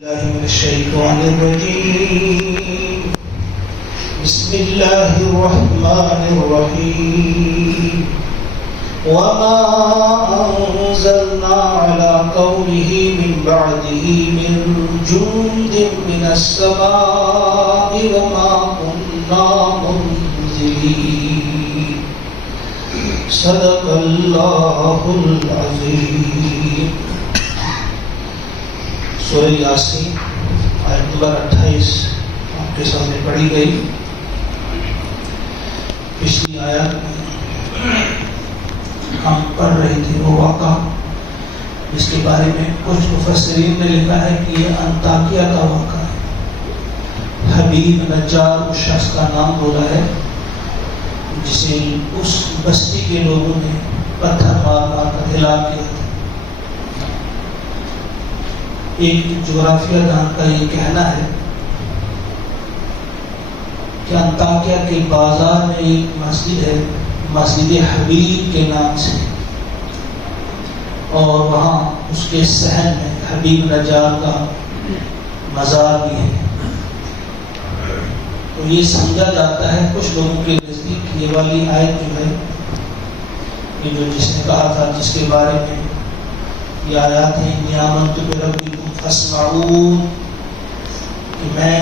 الله من الشيطان الرجيم. بسم الله الرحمن الرحيم. وما أنزلنا على قوله من بعده من جند من السماء وما كنا منزلين. صدق الله العظيم. سورہ یاسین آیت نمبر 28 آپ کے سامنے پڑھی گئی. پچھلی آیت میں ہم پڑھ رہے تھے وہ واقعہ جس کے بارے میں کچھ مفسرین نے لکھا ہے کہ یہ انطاکیہ کا واقعہ ہے. حبیب نجار اس شخص کا نام بولا ہے جسے اس بستی کے لوگوں نے پتھر مار مار کر ہلاک کیا تھا. ایک جغرافیہ دان کا یہ کہنا ہے کہ انطاکیہ کے بازار میں ایک مسجد ہے، مسجد حبیب کے نام سے، اور وہاں اس کے صحن میں حبیب نجار کا مزار بھی ہے. تو یہ سمجھا جاتا ہے کچھ لوگوں کے نزدیک یہ والی آیت جو ہے، یہ جو جس نے کہا تھا، جس کے بارے میں یہ آیات ہیں، آمنت بربکم فاسمعون، کہ میں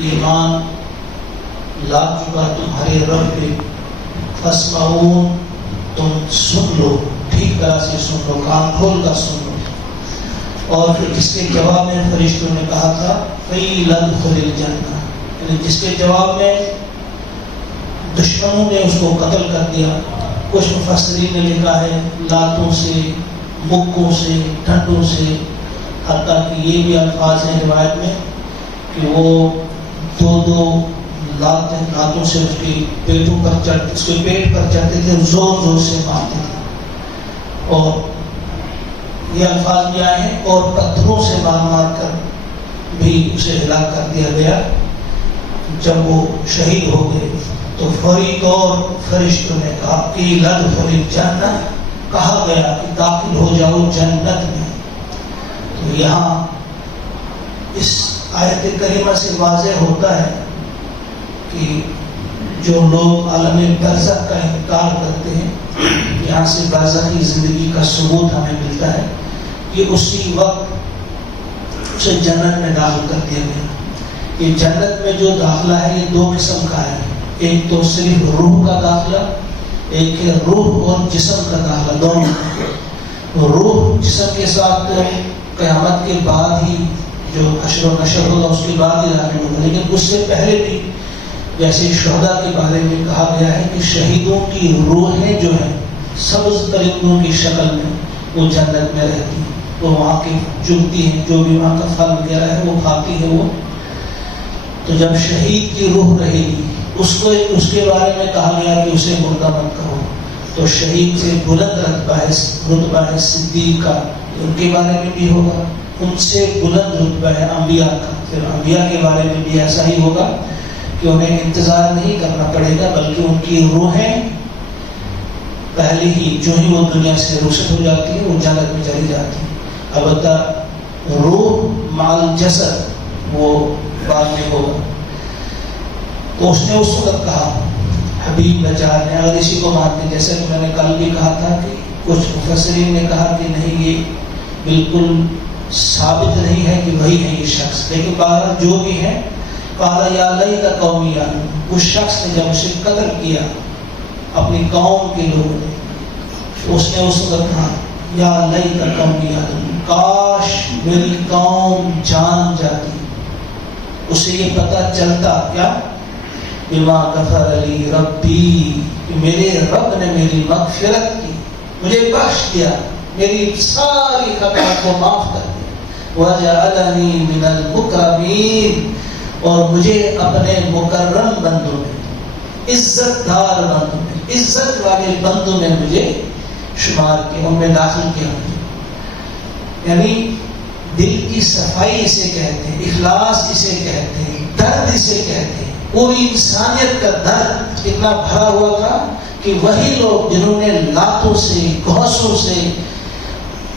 ایمان لا چکا تمہارے رب پہ، فاسمعون، تم سن لو، ٹھیک طرح سے سن لو، کان کھول کر سن لو. اور پھر جس کے جواب میں فرشتوں نے کہا تھا قیل ادخل الجنہ، یعنی جس کے جواب میں دشمنوں نے اس کو قتل کر دیا. کچھ مفسرین نے لکھا ہے لاتوں سے، مکوں سے، ڈنڈوں سے، حتیٰ کہ یہ بھی الفاظ ہیں روایت میں کہ وہ دو لاتوں سے اس کے پیٹوں پر اس کے پیٹ پر چڑھتے تھے، زور زور سے مارتے تھے. اور یہ الفاظ بھی آئے ہیں، اور پتھروں سے مار مار کر بھی اسے ہلاک کر دیا گیا. جب وہ شہید ہو گئے تو فوری طور فرشتوں نے کہا کہ ادخل الجنہ، کہا گیا کہ داخل ہو جاؤ جنت میں. تو یہاں اس آیت کریمہ سے واضح ہوتا ہے کہ جو لوگ عالم برزخ کا انکار کرتے ہیں، یہاں سے برزخی زندگی کا ثبوت ہمیں ملتا ہے کہ اسی وقت اسے جنت میں داخل کر دیا گیا. یہ جنت میں جو داخلہ ہے یہ دو قسم کا ہے. ایک تو صرف روح کا داخلہ، ایک ہے روح اور جسم کا داخلہ، دونوں. روح جسم کے ساتھ قیامت کے بعد ہی جو حشر و نشر ہوگا اس کے بعد ہی داخل ہوگا، لیکن اس سے پہلے بھی جیسے شہداء کے بارے میں کہا گیا ہے کہ شہیدوں کی روحیں جو ہیں سبز پرندوں کی شکل میں وہ جنت میں رہتی ہیں، وہ وہاں کی چگتی ہیں، جو بھی وہاں کا پھل وغیرہ ہے وہ کھاتی ہے وہ. تو جب شہید کی روح رہے گی اس کے بارے میں کہا گیا کہ اسے مردہ مت کہو. تو شہید سے بلند رتبہ ہے صدیق کا، ان کے بارے میں بھی ہوگا. ان سے بلند رتبہ ہے انبیاء کا، پھر انبیاء کے بارے میں بھی ایسا ہی ہوگا کہ انہیں انتظار نہیں کرنا پڑے گا، بلکہ ان کی روحیں پہلے ہی جو ہی وہ دنیا سے رخصت ہو جاتی ہے وہ جنت میں چلی جاتی ہے. البتہ روح مال جسد وہ بعد میں ہوگا. تو اس نے اس وقت کہا حبیب نجار نے، اگر اسی کو مانتے، جیسے کہ میں نے کل بھی کہا تھا کہ کچھ مفسرین نے کہا کہ نہیں، یہ بالکل ثابت نہیں ہے کہ وہی ہے یہ شخص، لیکن بہرحال جو بھی ہے، قال یا لیت قومی یعلمون، اس شخص نے جب اسے قتل کیا اپنی قوم کے لوگوں نے، اس نے اس وقت کہا یا لیت قومی یعلمون، کاش میری قوم جان جاتی، اسے یہ پتہ چلتا کیا بما غفر لی ربی، کہ میرے رب نے میری مغفرت کی، مجھے بخش دیا، میری ساری خطا کو معاف کر دیا، وجعلنی من المکرمین، اور مجھے اپنے مکرم بندوں میں، عزت دار بندوں میں، عزت والے بندوں میں مجھے شمار کیا، ان میں داخل کیا. یعنی دل کی صفائی اسے کہتے ہیں، اخلاص اسے کہتے ہیں، درد اسے کہتے ہیں. پوری انسانیت کا درد اتنا بھرا ہوا تھا کہ وہی لوگ جنہوں نے لاتوں سے، گھوسوں سے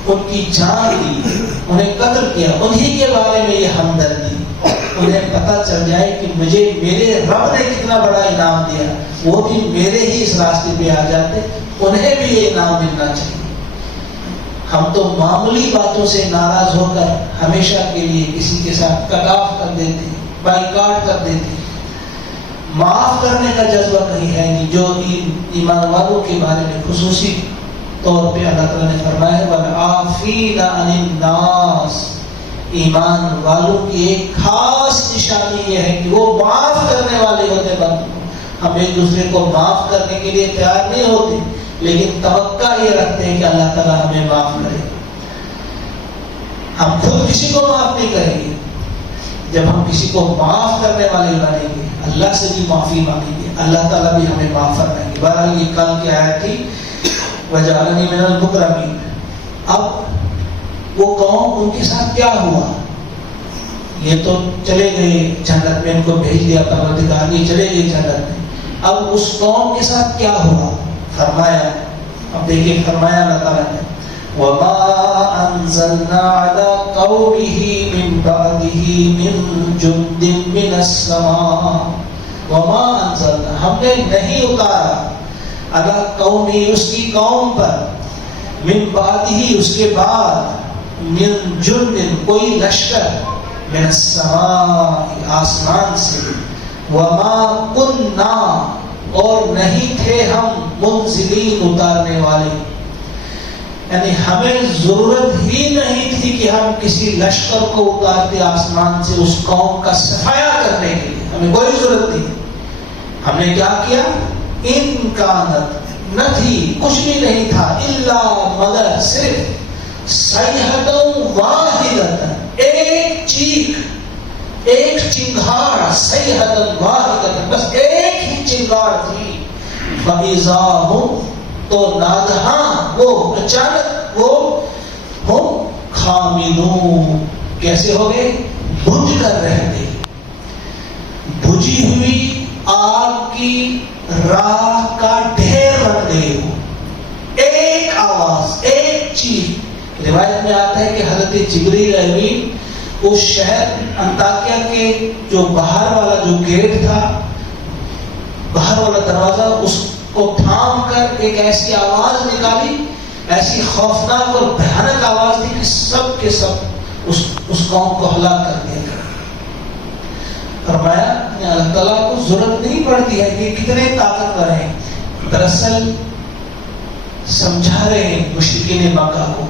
ان کی جان دی، انہیں قتل کیا، انہی کے بارے میں یہ ہمدردی، انہیں پتہ چل جائے کہ مجھے میرے رب نے کتنا بڑا انعام دیا، وہ بھی میرے ہی اس راستے پہ آ جاتے، انہیں بھی یہ انعام ملنا چاہیے۔ ہم تو معمولی باتوں سے ناراض ہو کر ہمیشہ کے لیے کسی کے ساتھ کٹ آف کر دیتے ہیں، بائیکاٹ کر دیتے ہیں، معاف کرنے کا جذبہ کہیں ہے نہیں، جو ایمان والوں کے بارے میں خصوصی طور پہ اللہ تعالیٰ نے فرمایا ہے وَالْعَافِينَ عَنِ النَّاسِ، ایمان والوں کی ایک خاص نشانی یہ ہے کہ وہ معاف کرنے والے ہوتے بندوں۔ ہم ایک دوسرے کو معاف کرنے کے لیے تیار نہیں ہوتے، لیکن توقع یہ رکھتے ہیں کہ اللہ تعالیٰ ہمیں معاف کرے۔ ہم خود کسی کو معاف نہیں کریں گے، جب ہم کسی کو معاف کرنے والے بنیں گے اللہ سے بھی معافی مانگیں گے، اللہ تعالیٰ بھی ہمیں معاف فرمائیں گے۔ بہرحال یہ کل کی آیت تھی وَجَعَلَنِي مِنَ الْمُكْرَمِينَ۔ اب وہ قوم، ان کے ساتھ کیا ہوا؟ یہ تو چلے گئے جنت میں، ان کو بھیج دیا پروردگار، یہ چلے گئے جنت میں۔ اب اس قوم کے ساتھ کیا ہوا؟ فرمایا، اب دیکھیں فرمایا اللہ تعالیٰ نے وَمَا أَنزَلْنَا عَلَىٰ قَوْمِهِ مِن بَعْدِهِ مِن جُندٍ مِّنَ السَّمَاءِ وَمَا أَنزَلْنَا، ہم نے نہیں اتارا عَلَىٰ قَوْمِهِ، اس کی قوم پر، من بعدِهِ، اس کے بعد، من جُندٍ، کوئی لشکر، من السَّمَاءِ، آسمان سے، وَمَا كُنَّا، اور نہیں تھے ہم منزلین، اتارنے والے، یعنی ہمیں ضرورت ہی نہیں تھی کہ ہم کسی لشکر کو اتارتے آسمان سے اس قوم کا صفایا کرنے کے لیے، ہمیں کوئی ضرورت نہیں۔ ہم نے کیا کیا؟ امکانت نہ تھی، کچھ بھی نہیں تھا، الا مگر صرف صیحۃ واحدۃ، ایک چیخ، ایک چنگھاڑ، صیحۃ واحدۃ، بس ایک ہی چنگھاڑ تھی، فَإِذَا هُمْ، تو ناگہاں وہ اچانک وہ ہم خامدون، کیسے ہو گئے؟ بھج کر رہ گئے، بھجی ہوئی آگ کی راہ کا ڈھیر بن گئے ہو۔ ایک آواز، ایک چیخ۔ روایت میں آتا ہے کہ حضرت جبریل امین اس شہر انطاکیہ کے جو باہر والا جو گیٹ تھا، باہر والا دروازہ، اس کو تھام کر ایک ایسی آواز نکالی، ایسی خوفناک اور بھیانک آواز تھی کہ سب کے سب اس قوم کو ہلاک کر دیا گیا۔ فرمایا اللہ تعالیٰ کو ضرورت نہیں پڑتی ہے کہ کتنے طاقتور ہیں، دراصل سمجھا رہے ہیں مشرکین مکہ کو،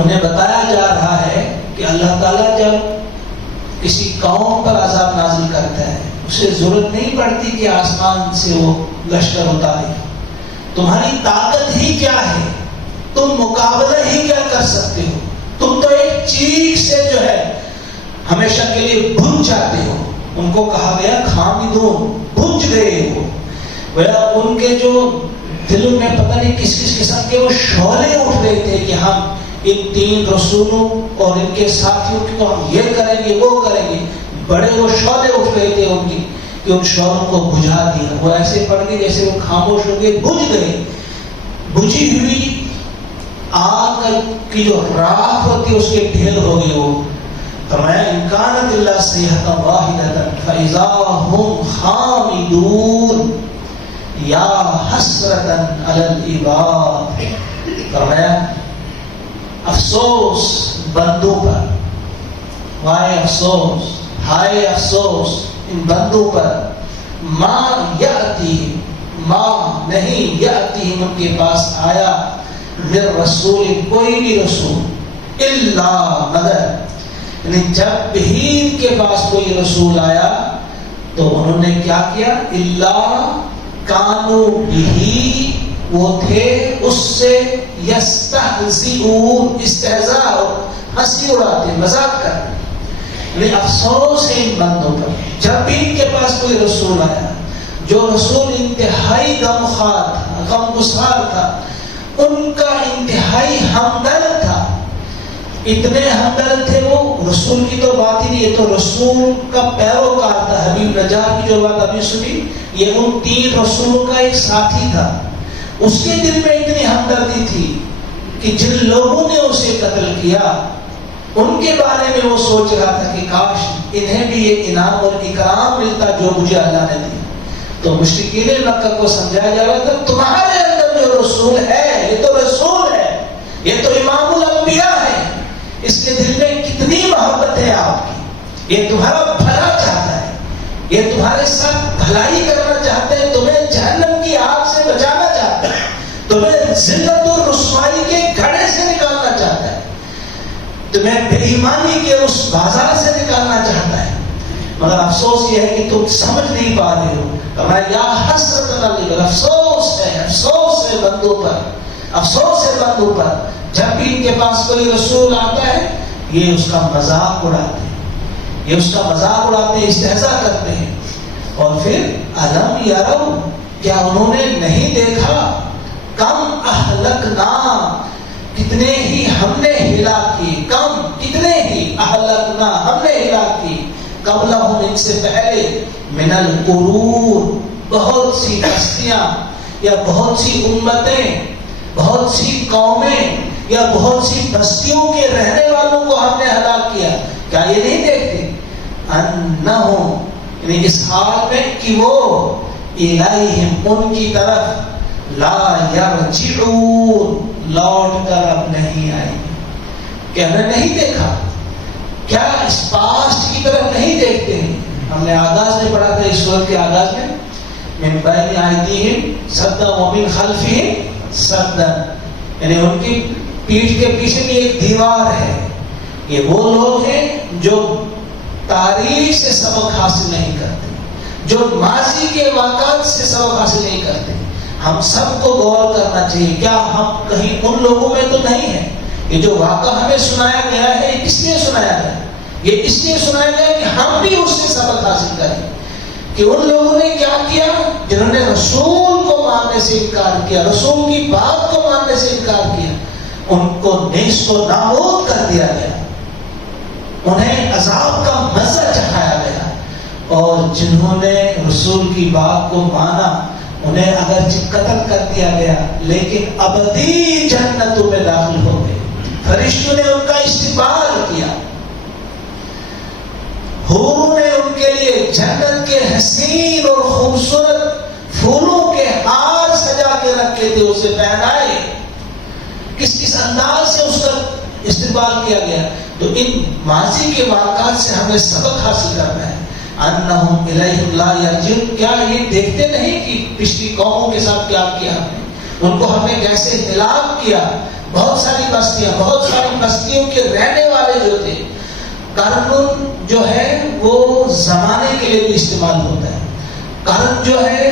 انہیں بتایا جا رہا ہے کہ اللہ تعالیٰ جب کسی قوم پر عذاب نازل کرتا ہے اسے ضرورت نہیں پڑتی کہ آسمان سے وہ لشکر اتارے، تمہاری طاقت ہی کیا ہے، تم مقابلہ ہی کیا کر سکتے ہو، تم تو ایک چیخ سے جو ہے ہمیشہ کے لیے بھج جاتے ہو۔ ان کو کہا گیا خامدون، بھج گئے ہو، ان کے جو دلوں میں پتہ نہیں کس کس قسم کے وہ شعلے اٹھ رہے تھے کہ ہم ان تین رسولوں اور ان کے ساتھیوں کی تو ہم یہ کریں گے وہ کریں گے، بڑے وہ شعلے اٹھ رہے تھے ان کی، کہ ان شعلوں کو بجھا دیا، وہ ایسے پڑ گئے جیسے وہ خاموش ہو گئے، بجھ گئے۔ بجھی ہوئی آگ کی جو راکھ ہوتی ہے اس کے ڈھیر ہو گئے وہ۔ فرمایا ان کانت الا صیحۃ واحدۃ فاذا هم خامدون یا حسرۃ علی العباد۔ فرمایا افسوس بندوں پر، وائے افسوس، ہائے افسوس ان بندوں پر، ما یاتی، ما نہیں، یاتی ان کے پاس آیا، من رسول، کوئی بھی رسول، الا مگر، یعنی جب بھی ان کے پاس کوئی رسول آیا تو انہوں نے کیا کیا؟ الا کانوا بہ، وہ تھے اس سے یستہزئون، استہزاء اور ہنسی اڑاتے، مذاق کرتے۔ یعنی افسوس ہے ان بندوں پر، جب بھی ان کے پاس کوئی رسول آیا، جو رسول انتہائی غمخوار تھا، غمگسار تھا، ان کا انتہائی ہمدرد تھا، اتنے ہمدرد تھے وہ، رسول کی تو بات ہی نہیں، یہ تو رسول کا پیروکار تھا۔ حبیب نجار کی جو بات ابھی سنی، یہ ان تین رسولوں کا ایک ساتھی تھا، اس کے دل میں اتنی ہمدردی تھی کہ جن لوگوں نے اسے قتل کیا ان کے بارے میں وہ سوچ رہا تھا کہ کاش انہیں بھی یہ انعام اور اکرام ملتا جو مجھے اللہ نے دیا. تو مشرکین مکہ کو سمجھایا جا رہا تھا تمہارے اندر جو رسول ہے یہ تو رسول ہے, یہ تو امام الانبیاء ہے, اس کے دل میں کتنی محبت ہے آپ کی, یہ تمہارا بھلا چاہتا ہے, یہ تمہارے ساتھ بھلائی کرنا چاہتے ہیں, تمہیں جہنم کی آگ سے بچانا چاہتا ہے, تمہیں ذلت اور رسوائی کے گھڑے سے نکالنا چاہتا ہے, تمہیں بے ایمانی کے اس بازار سے نکالنا چاہتا ہے. مگر افسوس یہ ہے کہ تم سمجھ نہیں پا رہے ہو. یا حسرت علی, افسوس ہے بندوں پر, افسوس ہے بندوں پر. جب بھی ان کے پاس کوئی رسول آتا ہے یہ اس کا مذاق اڑاتے ہیں, یہ اس کا مذاق اڑاتے ہیں, استہزاء کرتے ہیں. اور پھر الم یرو, کیا انہوں نے نہیں دیکھا, کم اہلکنا, کتنے ہی ہم نے ہلاک کی, کم کتنے ہی اہلکنا ہم نے ہلاک کی, قبلہم ان سے پہلے, من القرون بہت سی ہستیاں یا بہت سی امتیں, بہت سی قومیں یا بہت سی بستیوں کے رہنے والوں کو ہم نے ہلاک کیا. کیا یہ نہیں دیکھتے انہم, یعنی اس حال میں کہ وہ الیہم ان کی طرف لا یرجعون لوٹ کر اب نہیں آئیں گے. کیا ہم نے نہیں دیکھا, کیا اس پاسٹ کی طرف نہیں دیکھتے ہیں. ہم نے آغاز میں پڑھا تھا اس سورت کے آغاز میں من بین ایدیہم سدا ومن خلفہم سدا, یعنی ان کی پیٹھ کے پیچھے بھی ایک دیوار ہے. یہ وہ لوگ ہیں جو تاریخ سے سبق حاصل نہیں کرتے, جو ماضی کے واقعات سے سبق حاصل نہیں کرتے. ہم سب کو غور کرنا چاہیے, کیا ہم کہیں ان لوگوں میں تو نہیں ہیں. یہ جو واقعہ ہمیں سنایا گیا ہے یہ کس لیے سنایا گیا, یہ اس لیے سنایا گیا کہ ہم بھی اس سے سبق حاصل کریں کہ ان لوگوں نے کیا کیا جنہوں نے رسول کو ماننے سے انکار کیا, رسول کی بات کو ماننے سے انکار کیا, ان کو نیست و نابود کر دیا گیا, انہیں عذاب کا مزہ چکھایا گیا. اور جنہوں نے رسول کی بات کو مانا انہیں اگرچہ قتل کر دیا گیا لیکن ابدی جنتوں میں داخل ہو گئے. فرشتوں نے ان کا استقبال کیا, حوروں نے ان کے لیے جنت کے حسین اور خوبصورت پھولوں کے ہار سجا کے رکھے تھے, اسے پہنائے. کس انداز سے اس کا استقبال کیا گیا. تو ان ماضی کے واقعات سے ہمیں سبق حاصل کرنا ہے. انہم الیہم لا یرجعون, کیا یہ دیکھتے نہیں کہ پچھلی قوموں کے ساتھ کیا کیا ہم نے, ان کو ہم نے کیسے ہلاک کیا. بہت ساری بستیاں, بہت ساری بستیوں کے رہنے والے جو تھے. قرن جو ہے وہ زمانے کے لیے بھی استعمال ہوتا ہے, قرن جو ہے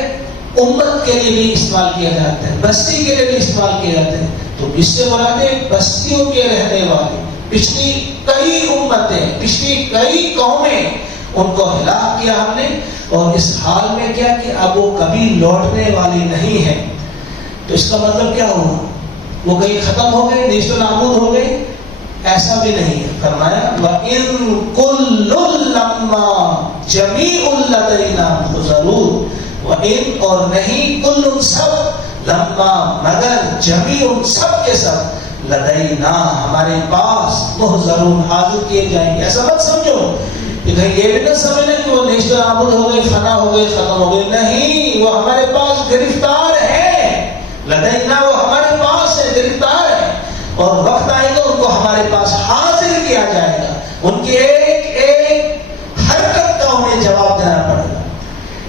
امت کے لیے بھی استعمال کیا جاتا ہے, بستی کے لیے بھی استعمال کیا جاتا ہے. تو اس سے مراد ہے بستیوں کے رہنے والے, پچھلی کئی امتیں, پچھلی کئی قومیں, ان کو ہلاک کیا ہم نے. اور اس حال میں کیا کہ اب وہ کبھی لوٹنے والی نہیں ہے. تو اس کا مطلب کیا ہوا, وہ کہیں ختم ہو گئے, نیست و نابود ہو گئے, ایسا بھی نہیں ہے. فرمایا وَإِن كُلٌّ لَمَّا جَمِيعٌ لَدَيْنَا مُحْضَرُونَ, وَإِن اور نہیں, كُلٌّ سب, لَمَّا مگر, جَمِيعٌ سب کے سب, لَدَيْنَا ہمارے پاس, مُحْضَرُونَ حاضر کیے جائیں گے. ایسا مت سمجھو کہ کہیں یہ بھی نہ سمجھنا کہ وہ نیست و نابود ہو گئے, فنا ہو گئے, ختم ہو گئے. نہیں, وہ ہمارے پاس گرفتار ہے, لدینا وہ ہمارے پاس ہے, گرفتار ہے. اور وقت آئے گا ان کو ہمارے پاس حاضر کیا جائے گا, ان کی ایک ایک حرکت کا انہیں جواب دینا پڑے گا.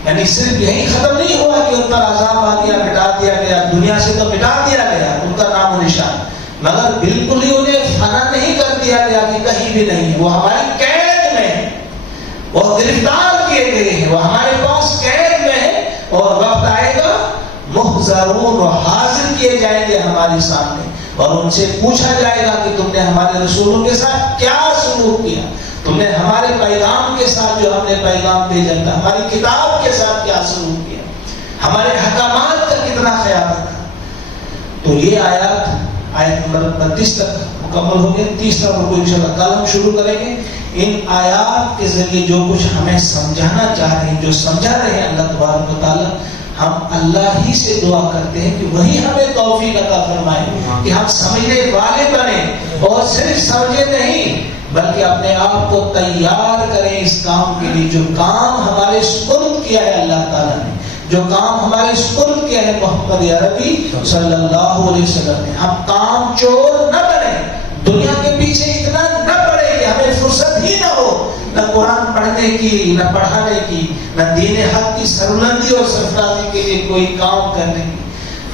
یعنی صرف یہی ختم نہیں ہوا کہ ان پر عذاب آ گیا, مٹا دیا گیا, دنیا سے تو مٹا دیا گیا ان کا نام و نشان, مگر بالکل ہی انہیں فنا نہیں کر دیا گیا کہ کہیں بھی نہیں. وہ ہماری قید میں ہے, وہ گرفتار کیے گئے ہیں, وہ ہمارے پاس قید میں ہے. اور وقت آئے گا محضرون, و حاضر کیے جائیں گے ہمارے سامنے, اور ان سے پوچھا جائے گا کہ تم نے ہمارے رسولوں کے ساتھ کیا سلوک کیا, تم نے ہمارے پیغام کے ساتھ جو ہم نے پیغام بھیجا تھا, ہماری کتاب کے ساتھ کیا سلوک کیا, ہمارے احکامات کا کتنا خیال رکھا. تو یہ آیت نمبر 32 تک مکمل ہو گیا. تیسرا رکوع انشاءاللہ کل ہم شروع کریں گے. ان آیات کے ذریعے جو کچھ ہمیں سمجھانا چاہ رہے ہیں, جو سمجھا رہے ہیں اللہ تبارک و تعالیٰ, ہم اللہ ہی سے دعا کرتے ہیں کہ وہی ہمیں توفیق عطا فرمائے کہ ہم سمجھنے والے بنیں اور صرف سمجھے نہیں بلکہ اپنے آپ کو تیار کریں اس کام کے لیے جو کام ہمارے سپرد کیا ہے اللہ تعالیٰ نے، جو کام ہمارے سپرد کیا ہے محمد عربی صلی اللہ علیہ وسلم نے. ہم کام چور نہ بنیں، دنیا کے پیچھے اتنا نہ پڑے کہ ہمیں فرصت ہی نہ ہو نہ قرآن پڑھنے کی، نہ پڑھانے کی، نہ دین حق کی سربلندی اور سرفرازی کے لیے کوئی کام کرنے کی.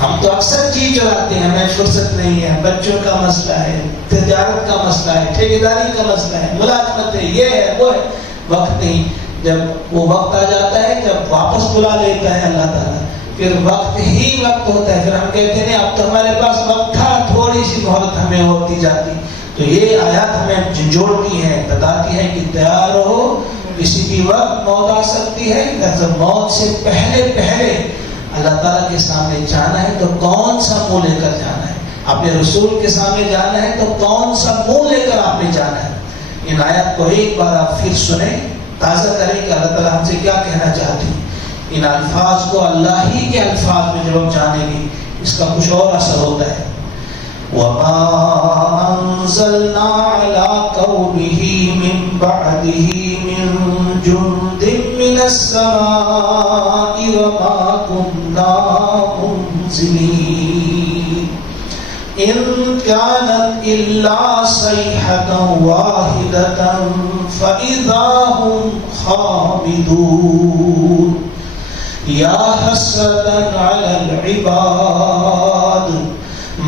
ہم تو اکثر چیز چلاتے ہیں، ہمیں فرصت نہیں ہے، بچوں کا مسئلہ ہے، تجارت کا مسئلہ ہے، ٹھیکیداری کا مسئلہ ہے، ملازمت ہے، یہ ہے وہ ہے، وقت نہیں. جب وہ وقت آ جاتا ہے جب واپس بلا لیتا ہے اللہ تعالیٰ، پھر وقت ہی وقت ہوتا ہے، پھر ہم کہتے ہیں اب تو ہمارے پاس وقت تھا، تھوڑی سی مہلت ہمیں ہوتی جاتی. تو یہ آیات ہمیں جھنجھوڑتی ہے، بتاتی ہے کہ تیار رہو، کسی بھی وقت موت آ سکتی ہے. جب موت سے پہلے اللہ تعالیٰ کے سامنے جانا ہے تو کون سا منہ لے کر جانا ہے، اپنے رسول کے سامنے جانا ہے تو کون سا منہ لے کر آپ نے جانا ہے. ان آیات کو ایک بار آپ پھر سنیں، تازہ کریں کہ اللہ تعالیٰ ہم سے کیا کہنا چاہتے ہیں. ان الفاظ کو اللہ ہی کے الفاظ میں جب ہم جانیں گے اس کا کچھ اور اثر ہوتا ہے. وَمَا أَنزَلْنَا عَلَىٰ قَوْمِهِ مِن بَعْدِهِ مِن جُندٍ مِّنَ السَّمَاءِ وَمَا كُنَّا مُنزِلِينَ إِن كَانَتْ إِلَّا صَيْحَةً وَاحِدَةً فَإِذَا هُمْ خَامِدُونَ يَا حَسْرَةً عَلَى الْعِبَادِ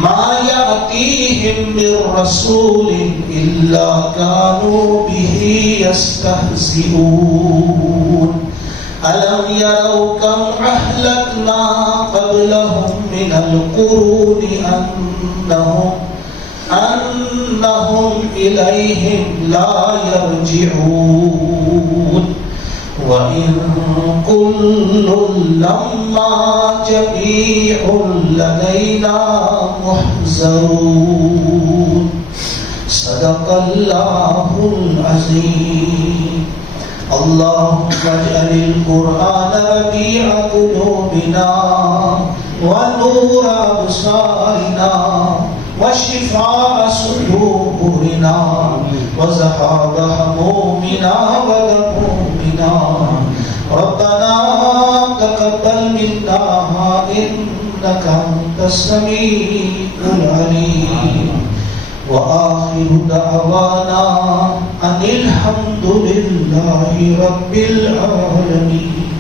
ما يأتيهم من رسول إلا كانوا به يستهزئون ألم يروا كم أهلكنا قبلهم من القرون أنهم إليهم لا يرجعون وَإِن كُلٌّ لَّمَّا جَمِيعٌ لَّدَيْنَا مُحْضَرُونَ. صدق اللہ العظیم. اللهم اجعل القرآن ربيع قلوبنا ونور أبصارنا وشفاء صدورنا وذهاب همومنا وغمومنا. ربنا تقبل منا إنك أنت السميع العليم. وآخر دعوانا أن الحمد لله رب العالمين.